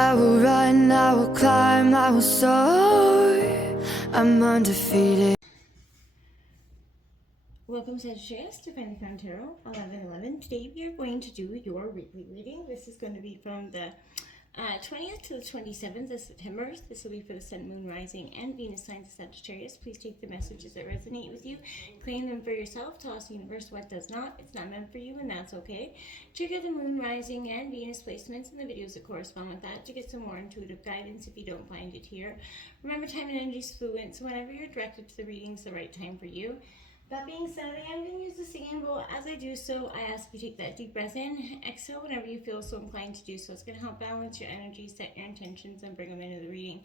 I will run, I will climb, I will soar. I'm undefeated. Welcome, Sagittarius, to Finally Found Tarot 11/11. Today we are going to do your weekly reading. This is going to be from the 20th to the 27th of September. This will be for the Sun, Moon, Rising, and Venus signs of Sagittarius. Please take the messages that resonate with you, claim them for yourself, toss the universe what does not. It's not meant for you, and that's okay. Check out the Moon, Rising, and Venus placements and the videos that correspond with that to get some more intuitive guidance if you don't find it here. Remember, time and energy is fluid, so whenever you're directed to the reading, it's the right time for you. That being said, I am going to use the singing bowl. As I do so, I ask you to take that deep breath in, exhale whenever you feel so inclined to do so. It's going to help balance your energy, set your intentions, and bring them into the reading.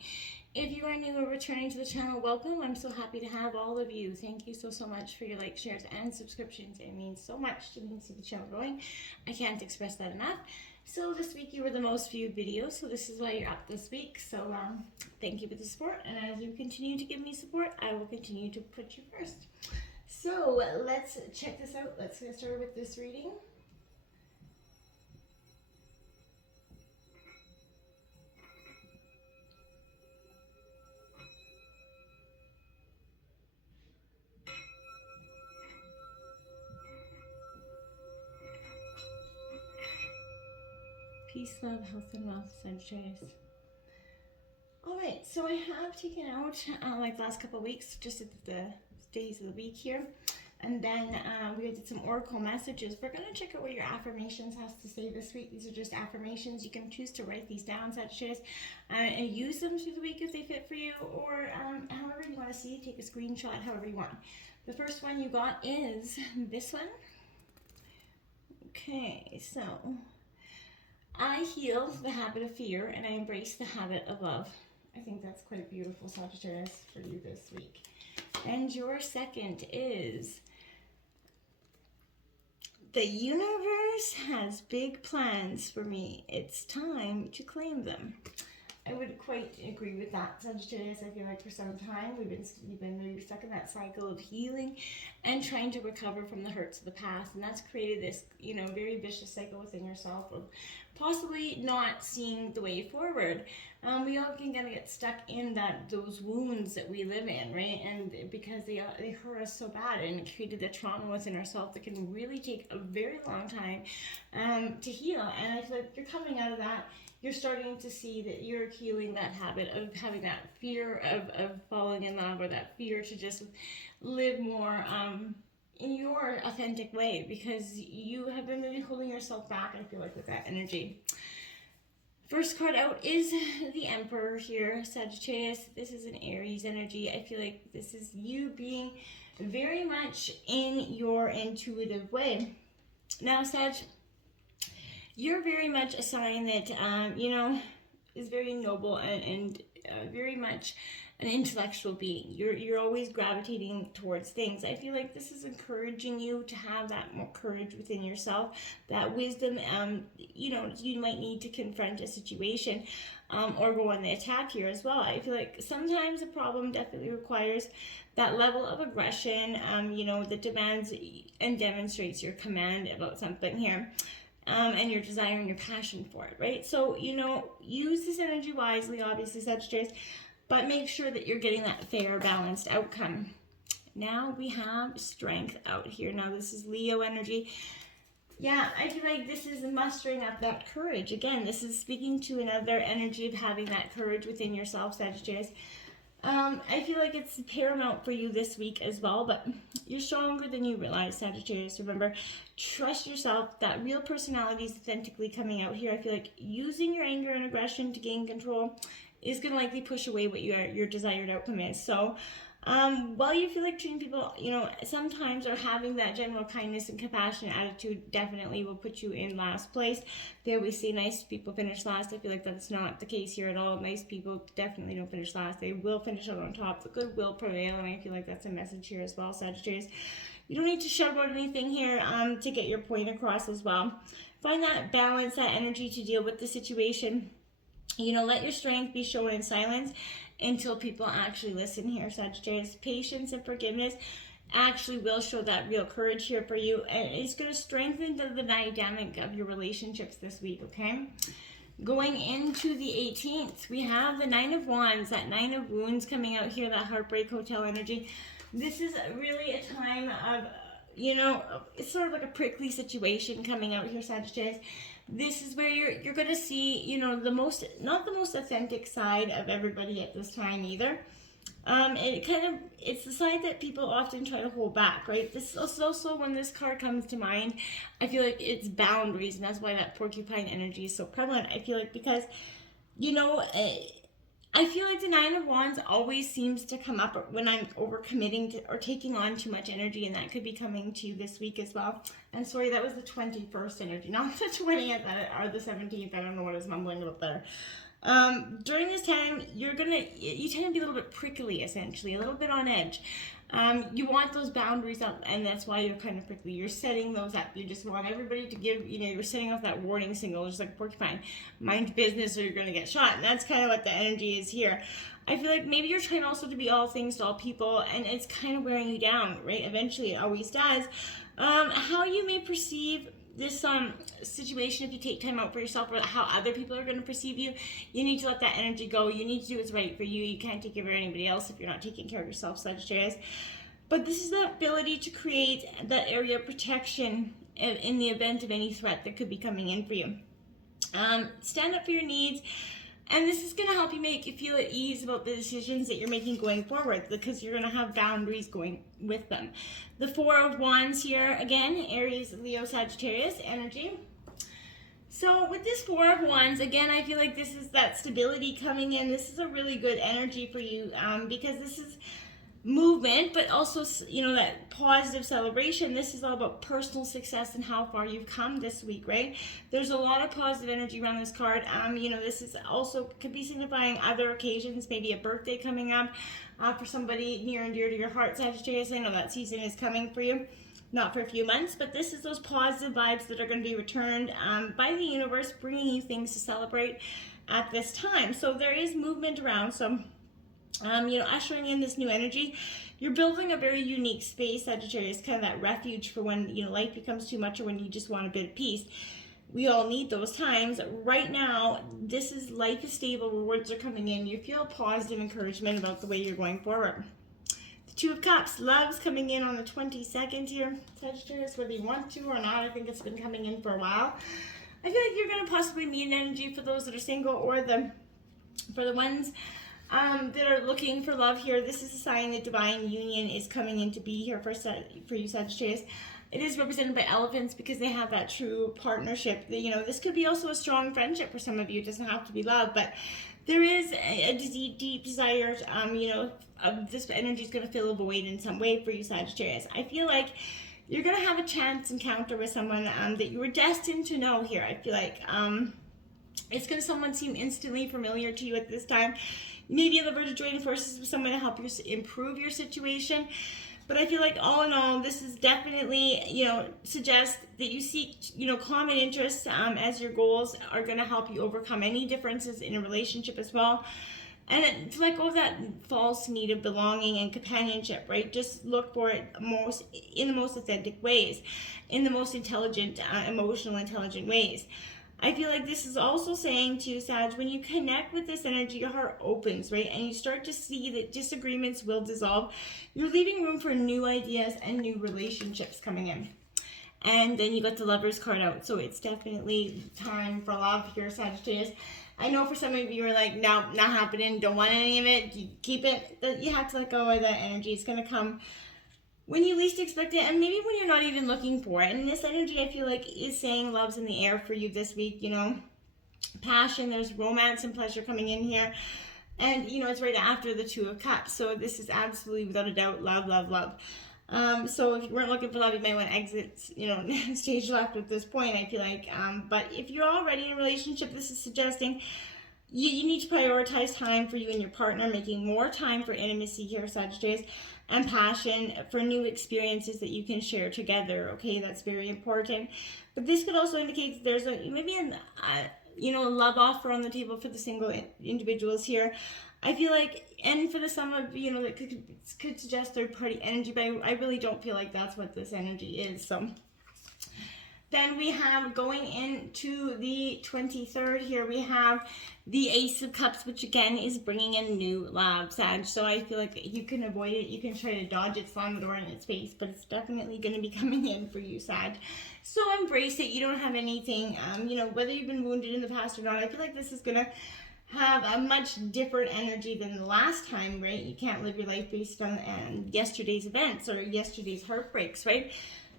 If you are new or returning to the channel, welcome. I'm so happy to have all of you. Thank you so much for your likes, shares, and subscriptions. It means so much to me to see the channel growing. I can't express that enough. So this week you were the most viewed video, so this is why you're up this week. So thank you for the support, and as you continue to give me support, I will continue to put you first. So let's check this out. Let's get started with this reading. Peace, love, health, and wealth, Sagittarius. Alright, so I have taken out like the last couple of weeks, just at the days of the week here. And then we did some oracle messages. We're going to check out what your affirmations has to say this week. These are just affirmations. You can choose to write these down, Sagittarius, and use them through the week if they fit for you, or however you want to see. Take a screenshot, however you want. The first one you got is this one. Okay, so I heal the habit of fear and I embrace the habit of love. I think that's quite beautiful, Sagittarius, for you this week. And your second is, the universe has big plans for me. It's time to claim them. I would quite agree with that, Sagittarius. I feel like for some time we've been maybe stuck in that cycle of healing and trying to recover from the hurts of the past, and that's created this, very vicious cycle within yourself of possibly not seeing the way forward. We all can kind of get stuck in those wounds that we live in, right? And because they hurt us so bad, and it created the trauma within ourselves that can really take a very long time to heal. And I feel like you're coming out of that. You're starting to see that you're healing that habit of having that fear of falling in love, or that fear to just live more in your authentic way, because you have been really holding yourself back, I feel like, with that energy. First card out is the Emperor here, Sagittarius. This is an Aries energy. I feel like this is you being very much in your intuitive way. Now, Sag, you're very much a sign that, is very noble and very much an intellectual being. You're always gravitating towards things. I feel like this is encouraging you to have that more courage within yourself, that wisdom. You might need to confront a situation or go on the attack here as well. I feel like sometimes a problem definitely requires that level of aggression, that demands and demonstrates your command about something here. And your desire and your passion for it, right? So, use this energy wisely, obviously, Sagittarius, but make sure that you're getting that fair, balanced outcome. Now we have Strength out here. Now this is Leo energy. Yeah, I feel like this is mustering up that courage. Again, this is speaking to another energy of having that courage within yourself, Sagittarius. I feel like it's paramount for you this week as well, but you're stronger than you realize, Sagittarius. Remember, trust yourself. That real personality is authentically coming out here. I feel like using your anger and aggression to gain control is going to likely push away what your desired outcome is. So, while you feel like treating people, sometimes, or having that general kindness and compassion attitude definitely will put you in last place. They always say nice people finish last. I feel like that's not the case here at all. Nice people definitely don't finish last. They will finish out on top. The good will prevail, and I feel like that's a message here as well, Sagittarius. You don't need to shout about anything here to get your point across as well. Find that balance, that energy to deal with the situation. Let your strength be shown in silence until people actually listen here, Sagittarius. Patience and forgiveness actually will show that real courage here for you, and it's going to strengthen the dynamic of your relationships this week, okay? Going into the 18th, we have the Nine of Wands, that Nine of Wounds coming out here, that Heartbreak Hotel energy. This is really a time of, it's sort of like a prickly situation coming out here, Sagittarius. This is where you're going to see, not the most authentic side of everybody at this time either. It's the side that people often try to hold back, right? This is also, when this card comes to mind, I feel like it's boundaries, and that's why that porcupine energy is so prevalent. I feel like because, I feel like the Nine of Wands always seems to come up when I'm overcommitting to, or taking on too much energy, and that could be coming to you this week as well. And sorry, that was the 21st energy, not the 20th or the 17th. I don't know what I was mumbling about there. During this time, you tend to be a little bit prickly, essentially, a little bit on edge. You want those boundaries up, and that's why you're kind of prickly. You're setting those up. You just want everybody to give, you're setting off that warning signal, just like porcupine. Mind business or you're going to get shot. And that's kind of what the energy is here. I feel like maybe you're trying also to be all things to all people, and it's kind of wearing you down, right? Eventually, it always does. How you may perceive this situation, if you take time out for yourself, or how other people are going to perceive you, you need to let that energy go. You need to do what's right for you. You can't take care of anybody else if you're not taking care of yourself, Sagittarius. But this is the ability to create that area of protection in the event of any threat that could be coming in for you. Stand up for your needs. And this is going to help you feel at ease about the decisions that you're making going forward, because you're going to have boundaries going with them. The Four of Wands here, again, Aries, Leo, Sagittarius energy. So with this Four of Wands, again, I feel like this is that stability coming in. This is a really good energy for you, because this is movement, but also, that positive celebration. This is all about personal success and how far you've come this week, right? There's a lot of positive energy around this card. This is also could be signifying other occasions, maybe a birthday coming up for somebody near and dear to your heart, Sagittarius. I know that season is coming for you. Not for a few months, but this is those positive vibes that are going to be returned by the universe, bringing you things to celebrate at this time. So there is movement around. So ushering in this new energy. You're building a very unique space, Sagittarius, kind of that refuge for when, life becomes too much or when you just want a bit of peace. We all need those times. Right now, life is stable, rewards are coming in. You feel positive encouragement about the way you're going forward. The Two of Cups, love's coming in on the 22nd here, Sagittarius, whether you want to or not. I think it's been coming in for a while. I feel like you're going to possibly meet an energy for those that are single, or for the ones that are looking for love here. This is a sign that divine union is coming in to be here for you, Sagittarius. It is represented by elephants because they have that true partnership. This could be also a strong friendship for some of you. It doesn't have to be love, but there is a deep desire, of this energy is going to fill a void in some way for you, Sagittarius. I feel like you're going to have a chance encounter with someone that you were destined to know here. I feel like it's going to someone seem instantly familiar to you at this time. Maybe on the verge of joining forces with someone to help you improve your situation. But I feel like all in all, this is definitely, suggests that you seek, common interests as your goals are going to help you overcome any differences in a relationship as well. And to let go of that false need of belonging and companionship, right? Just look for it in the most authentic ways, in the most intelligent, emotional, intelligent ways. I feel like this is also saying to you, Sag, when you connect with this energy, your heart opens, right? And you start to see that disagreements will dissolve. You're leaving room for new ideas and new relationships coming in. And then you got the Lover's card out. So it's definitely time for love here, Sagittarius. I know for some of you are like, no, not happening, don't want any of it, you keep it. You have to let go of that energy. It's going to come when you least expect it, and maybe when you're not even looking for it. And this energy, I feel like, is saying love's in the air for you this week, Passion, there's romance and pleasure coming in here. And, it's right after the Two of Cups. So this is absolutely, without a doubt, love, love, love. So if you weren't looking for love, you might want to exit, stage left at this point, I feel like. But if you're already in a relationship, this is suggesting you need to prioritize time for you and your partner, making more time for intimacy here, Sagittarius, and passion for new experiences that you can share together. Okay, that's very important. But this could also indicate that there's a love offer on the table for the single individuals here. I feel like, and for the some of that could suggest third party energy, but I really don't feel like that's what this energy is. So Then we have going into the 23rd here, we have the Ace of Cups, which again is bringing in new love, Sag. So I feel like you can avoid it. You can try to dodge it, slam the door in its face, but it's definitely going to be coming in for you, Sag. So embrace it. You don't have anything, whether you've been wounded in the past or not, I feel like this is going to have a much different energy than the last time, right? You can't live your life based on yesterday's events or yesterday's heartbreaks, right?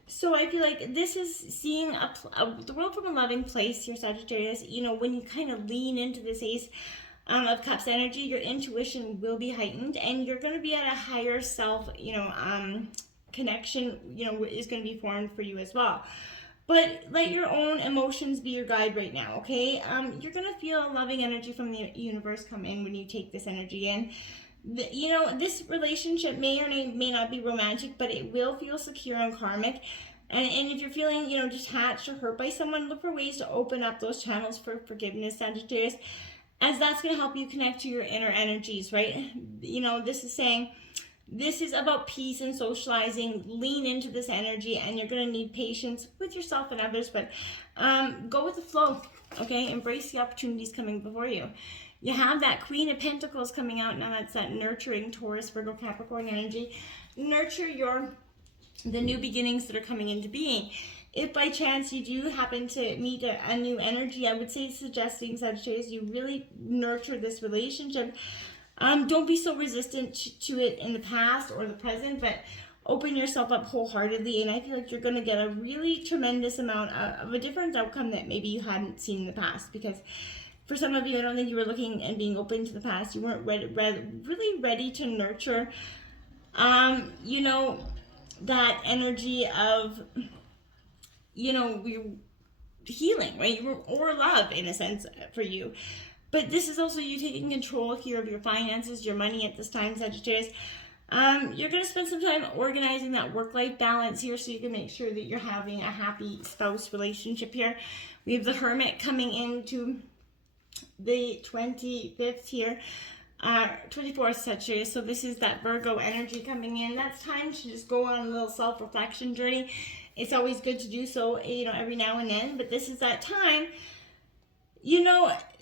So I feel like this is seeing the world from a loving place here, Sagittarius. When you kind of lean into this Ace of Cups energy, your intuition will be heightened, and you're going to be at a higher self, connection, is going to be formed for you as well. But let your own emotions be your guide right now, okay? You're going to feel a loving energy from the universe come in when you take this energy in. This relationship may or may not be romantic, but it will feel secure and karmic. And if you're feeling, detached or hurt by someone, look for ways to open up those channels for forgiveness, Sagittarius, as that's going to help you connect to your inner energies, right? This is saying this is about peace and socializing. Lean into this energy, and you're going to need patience with yourself and others, but go with the flow, okay? Embrace the opportunities coming before you. You have that Queen of Pentacles coming out now. That's that nurturing Taurus, Virgo, Capricorn energy. Nurture the new beginnings that are coming into being. If by chance you do happen to meet a new energy, I would say suggesting, Sagittarius, you really nurture this relationship. Don't be so resistant to it in the past or the present, but open yourself up wholeheartedly, and I feel like you're going to get a really tremendous amount of a different outcome that maybe you hadn't seen in the past, because for some of you, I don't think you were looking and being open to the past. You weren't really ready to nurture, that energy of, healing, right? Or love, in a sense, for you. But this is also you taking control here of your finances, your money at this time, Sagittarius. You're going to spend some time organizing that work-life balance here so you can make sure that you're having a happy spouse relationship here. We have the Hermit coming into the 25th here, 24th Sagittarius. So this is that Virgo energy coming in. That's time to just go on a little self-reflection journey. It's always good to do so, every now and then, but this is that time.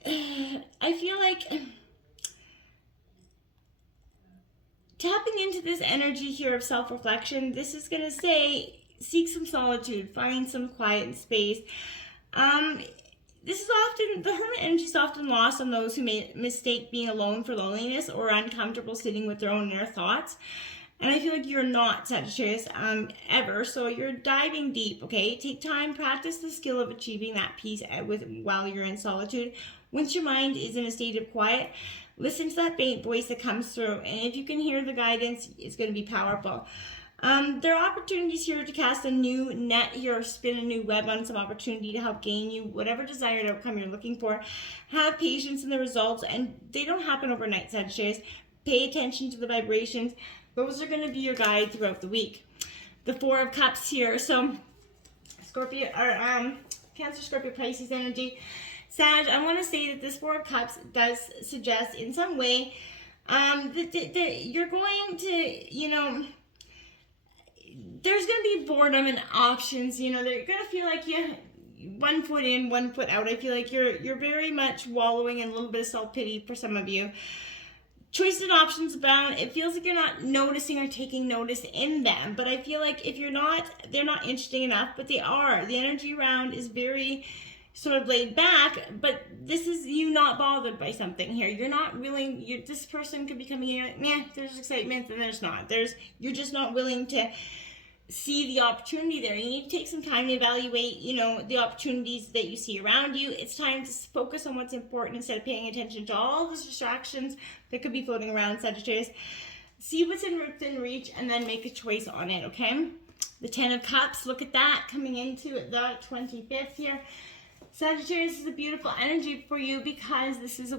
I feel like tapping into this energy here of self-reflection, this is going to say, seek some solitude, find some quiet and space. This is often, the Hermit energy is often lost on those who may mistake being alone for loneliness or uncomfortable sitting with their own inner thoughts. And I feel like you're not, Sagittarius, ever. So you're diving deep, okay? Take time, practice the skill of achieving that peace while you're in solitude. Once your mind is in a state of quiet, listen to that faint voice that comes through. And if you can hear the guidance, it's going to be powerful. There are opportunities here to cast a new net here, or spin a new web on some opportunity to help gain you whatever desired outcome you're looking for. Have patience in the results, and they don't happen overnight, Sagittarius. Pay attention to the vibrations. Those are going to be your guide throughout the week. The Four of Cups here. So, Scorpio, or Cancer, Scorpio, Pisces energy. Sag, I want to say that this Four of Cups does suggest in some way that you're going to, there's going to be boredom and options. They're going to feel like you one foot in, one foot out. I feel like you're very much wallowing in a little bit of self-pity for some of you. Choices and options abound. It feels like you're not noticing or taking notice in them. But I feel like if you're not, they're not interesting enough, but they are. The energy around is very sort of laid back, but this is you not bothered by something here. You're not willing, this person could be coming in like, meh, there's excitement, and there's not. You're just not willing to see the opportunity there. You need to take some time to evaluate, the opportunities that you see around you. It's time to focus on what's important instead of paying attention to all the distractions that could be floating around, Sagittarius. See what's within reach and then make a choice on it, okay? The Ten of Cups, look at that, coming into the 25th here. Sagittarius is a beautiful energy for you because this is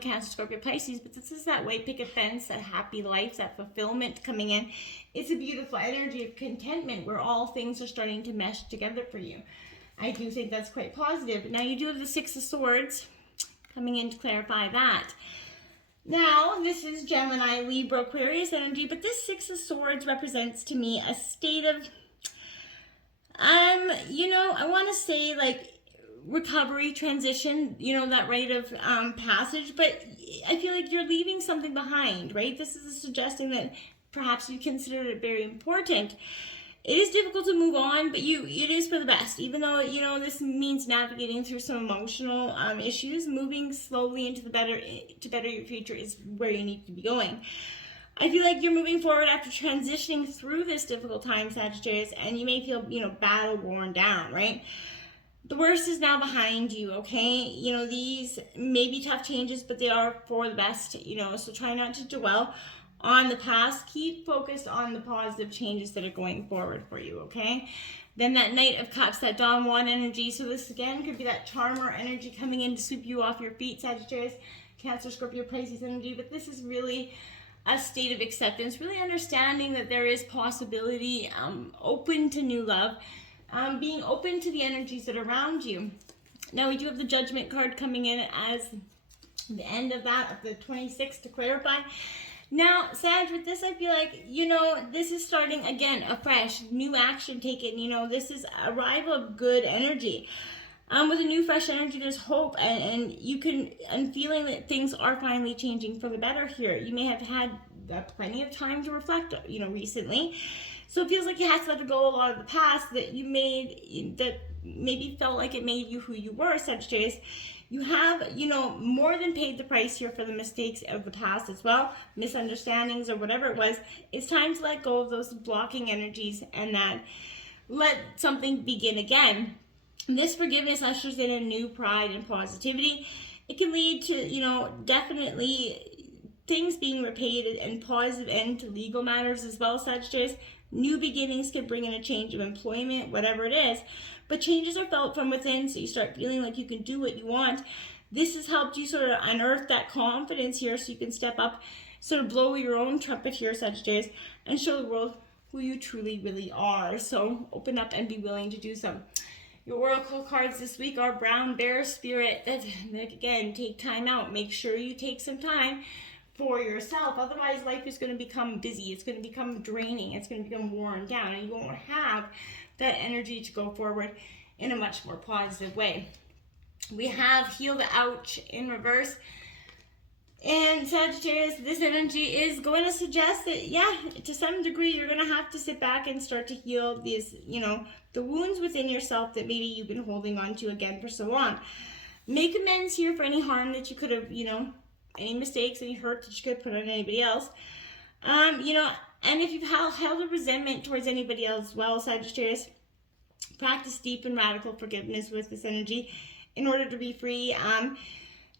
Cancer, Scorpio, Pisces, but this is that white picket fence, that happy life, that fulfillment coming in. It's a beautiful energy of contentment where all things are starting to mesh together for you. I do think that's quite positive. Now you do have the Six of Swords coming in to clarify that. Now, this is Gemini, Libra, Aquarius energy, but this Six of Swords represents to me a state of I want to say like recovery, transition, that rite of passage, but I feel like you're leaving something behind, right? This is suggesting that perhaps you consider it very important. It is difficult to move on, but it is for the best. Even though, this means navigating through some emotional issues, moving slowly into the better your future is where you need to be going. I feel like you're moving forward after transitioning through this difficult time, Sagittarius, and you may feel, battle worn down, right? The worst is now behind you, okay? These may be tough changes, but they are for the best, so try not to dwell on the past. Keep focused on the positive changes that are going forward for you, okay? Then that Knight of Cups, that Don Juan energy. So this again could be that charmer energy coming in to sweep you off your feet, Sagittarius, Cancer, Scorpio, Pisces energy. But this is really a state of acceptance, really understanding that there is possibility, open to new love, being open to the energies that are around you. Now we do have the Judgment card coming in as the end of that, of the 26th, to clarify. Now, Sag, with this, I feel like, this is starting again, afresh, new action taken. This is arrival of good energy. With a new, fresh energy, there's hope, and feeling that things are finally changing for the better here. You may have had plenty of time to reflect, recently. So it feels like you have to let go a lot of the past that you made, that maybe felt like it made you who you were, Sagittarius. You have, more than paid the price here for the mistakes of the past as well, misunderstandings or whatever it was. It's time to let go of those blocking energies and that let something begin again. This forgiveness ushers in a new pride and positivity. It can lead to, definitely things being repaid and positive end to legal matters as well, Sagittarius. New beginnings can bring in a change of employment, whatever it is. But changes are felt from within, so you start feeling like you can do what you want. This has helped you sort of unearth that confidence here so you can step up, sort of blow your own trumpet here, Sagittarius, and show the world who you truly, really are. So open up and be willing to do so. Your oracle cards this week are Brown Bear Spirit. That again, take time out. Make sure you take some time for yourself. Otherwise, life is going to become busy. It's going to become draining. It's going to become worn down, and you won't have that energy to go forward in a much more positive way. We have Heal the Ouch in reverse. And Sagittarius, this energy is going to suggest that, to some degree, you're going to have to sit back and start to heal these, the wounds within yourself that maybe you've been holding on to again for so long. Make amends here for any harm that you could have, any mistakes, any hurt that you could have put on anybody else. And if you've held a resentment towards anybody else, well, Sagittarius, practice deep and radical forgiveness with this energy in order to be free.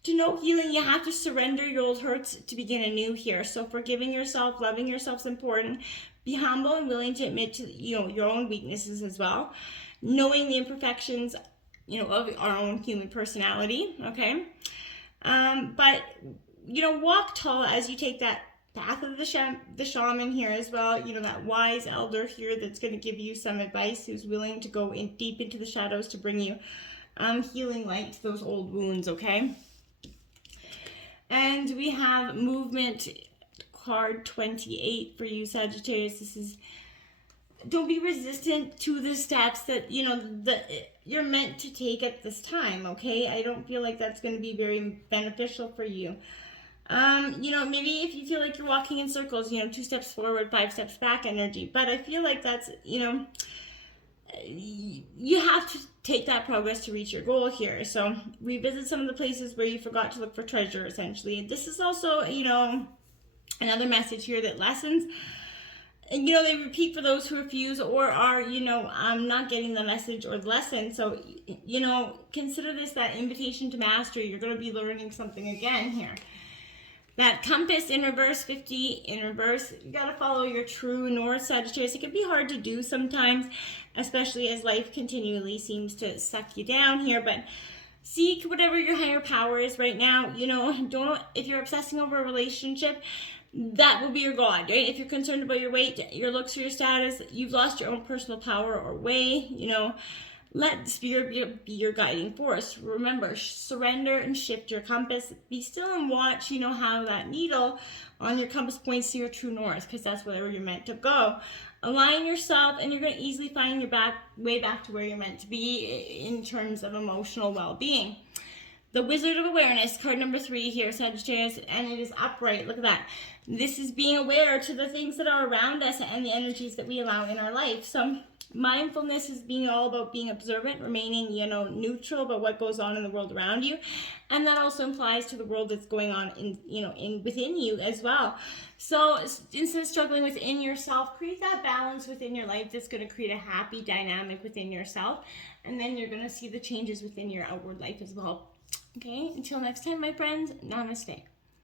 To know healing, you have to surrender your old hurts to begin anew here. So forgiving yourself, loving yourself is important. Be humble and willing to admit to, your own weaknesses as well. Knowing the imperfections, of our own human personality, okay? But, walk tall as you take that path of the shaman here as well. That wise elder here that's going to give you some advice, who's willing to go in deep into the shadows to bring you healing light to those old wounds, okay? And we have movement card 28 for you, Sagittarius. This is, don't be resistant to the steps that, you're meant to take at this time, okay? I don't feel like that's going to be very beneficial for you. Maybe if you feel like you're walking in circles, 2 steps forward, 5 steps back energy. But I feel like that's, you have to take that progress to reach your goal here. So revisit some of the places where you forgot to look for treasure, essentially. This is also, another message here that lessons, they repeat for those who refuse or are, not getting the message or the lesson. So, consider this that invitation to mastery. You're going to be learning something again here. That compass in reverse, 50 in reverse, you got to follow your true north, Sagittarius. It can be hard to do sometimes, especially as life continually seems to suck you down here, but seek whatever your higher power is right now. Don't, if you're obsessing over a relationship, that will be your God, right? If you're concerned about your weight, your looks, or your status, you've lost your own personal power or way, let the spirit be your guiding force. Remember, surrender and shift your compass. Be still and watch, how that needle on your compass points to your true north, because that's where you're meant to go. Align yourself, and you're going to easily find your way back to where you're meant to be in terms of emotional well-being. The Wizard of Awareness, card number 3 here, Sagittarius, and it is upright. Look at that. This is being aware to the things that are around us and the energies that we allow in our life. So mindfulness is being all about being observant, remaining, neutral about what goes on in the world around you. And that also applies to the world that's going on within you as well. So instead of struggling within yourself, create that balance within your life that's going to create a happy dynamic within yourself. And then you're going to see the changes within your outward life as well. Okay, until next time, my friends, namaste.